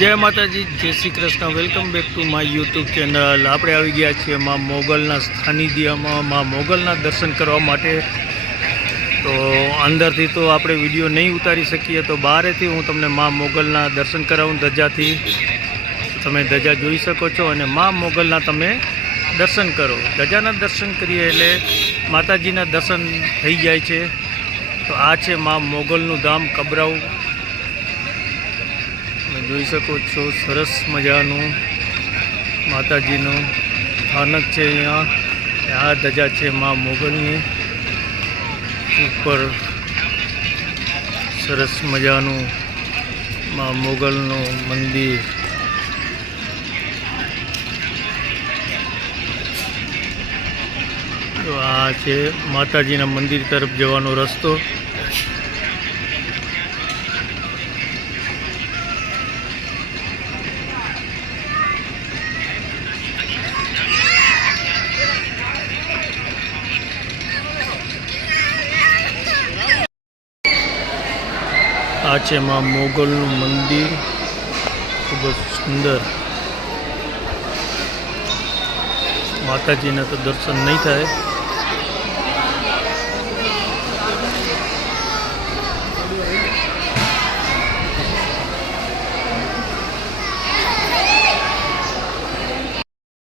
जय माताजी, जय Shri Krishna. Welcome back to my YouTube channel. આપણે આવી ગયા છીએ माँ मोगलना सानिध्यમાં माँ मोगलना दर्शन करवा માટે। तो अंदरથી तो આપણે વિડીયો નહીં ઉતારી શકીએ, તો બહારથી હું તમને माँ मोगलना दर्शन કરાવું ધજાથી। તમે ધજા જોઈ શકો છો અને माँ मोगलना તમે દર્શન કરો। ધજાના દર્શન કરીએ એટલે માતાજીના દર્શન થઈ જાય છે। તો આ છે माँ मोगलનું ધામ કબરાઉ। જોઈ શકો છો સરસ મજાનું માતાજીનું સ્થાનક છે। અહીંયા આ ધજા છે माँ મોગલની ઉપર। સરસ મજાનું माँ મોગલનું મંદિર। તો આ છે માતાજીના મંદિર તરફ જવાનો રસ્તો। आ है माँ मोगलनु मंदिर, खूब सुंदर। माताजी ने तो दर्शन नहीं थाय।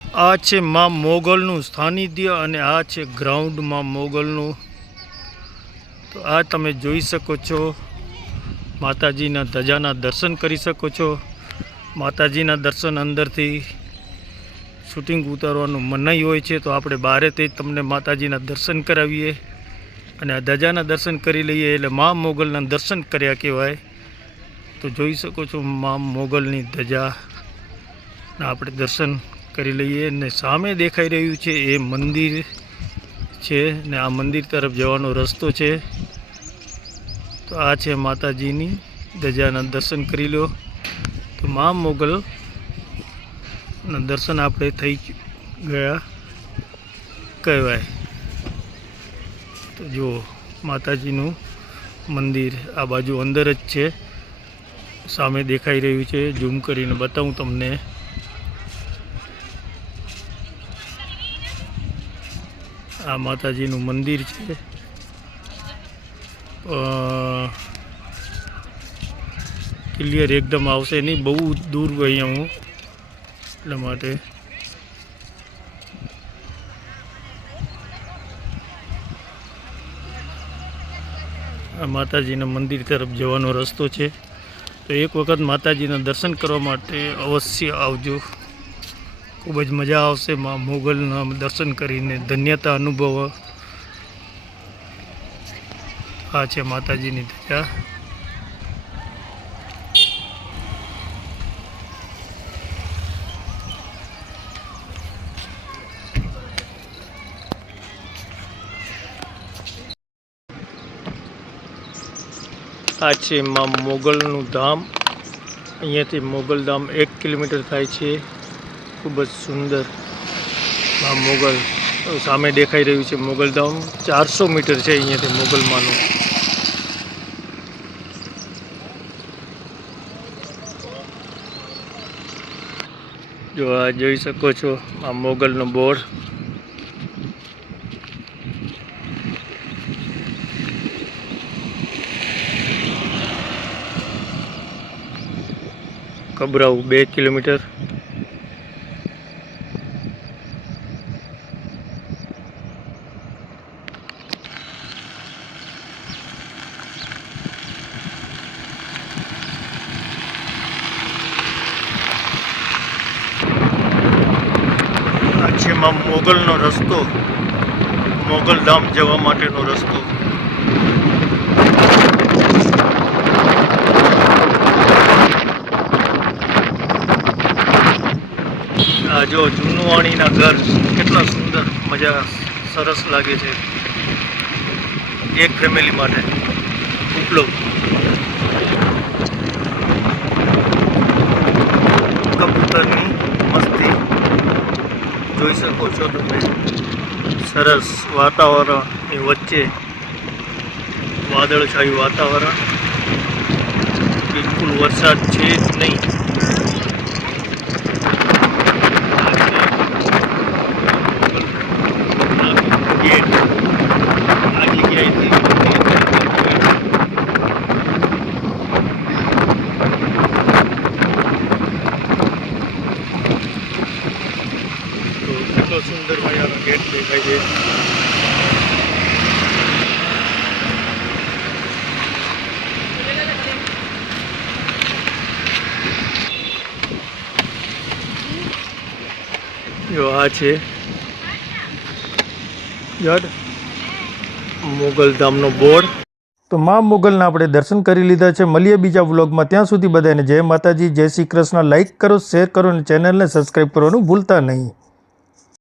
आ है माँ मोगलनु सानिध्य अने आ है ग्राउंड माँ मोगलनु। तो आ तमे जोई सको छो माताजीना धजाना दर्शन करी सको छो। माताजीना दर्शन अंदरथी शूटिंग उतारवानुं मनाई होय छे, तो आपणे बारेथी तमने माताजीना दर्शन करावीए अने आ धजाना दर्शन करी लईए एटले माँ मोगलना दर्शन कर्या कहेवाय। तो जोई सको छो माँ मोगलनी धजा आपणे दर्शन करी लईए। ने सामे देखाई रह्युं छे ए मंदिर छे ने आ मंदिर तरफ जवानो रस्तो छे। तो आ है माताजीनी धजाना दर्शन करी लो। तो माँ मोगल दर्शन आपणे थई गया कहेवाय। तो जो माताजीनु मंदिर आ बाजू अंदर ज छे, सामे देखाई रह्युं छे। झूम करीने बतावुं तमने। आ माताजीनु मंदिर छे। क्लियर एकदम आवशे नहीं, बहुत दूर गई हूँ એટલા માટે। आ माताजीना मंदिर तरफ जवानो रस्तो छे। तो एक वखत माताजीना दर्शन करवा माटे अवश्य आवजो। खूब ज मजा आवशे। माँ मोगलना दर्शन करीने धन्यता अनुभव। आ है माताजीनी धजा। आ है माँ मोगलनु धाम। अहींयाथी मोगल धाम 1 किलोमीटर थाय छे। खूब ज सुंदर माँ मोगल सामे देखाई रह्युं छे मोगल धाम। 400 मीटर है अहींयाथी मोगल मानु। जो आ जोई सको छो आ मोगलनो बोर्ड। कबराऊ 2 किलोमीटर। माँ मोगलनो रस्तो, मोगल धाम जवा माटेनो रस्तो। आ जो जूनवाणीना घर केटला सुंदर मजा सरस लागे छे। एक फैमिली माटे उपलो। कबूतरनी मस्ती જોઈ શકો છો તમે। સરસ વાતાવરણની વચ્ચે વાદળછાયું વાતાવરણ, બિલકુલ વરસાદ છે જ નહીં। આ છે જડ મોગલધામનો બોર્ડ. તો મા મોગલના આપણે દર્શન કરી લીધા છે. મળીએ બીજા વ્લોગમાં. ત્યાં સુધી બધાને જય માતાજી, જય શ્રી કૃષ્ણ. લાઇક કરો, શેર કરો અને ચેનલને સબસ્ક્રાઈબ કરવાનું ભૂલતા નહીં.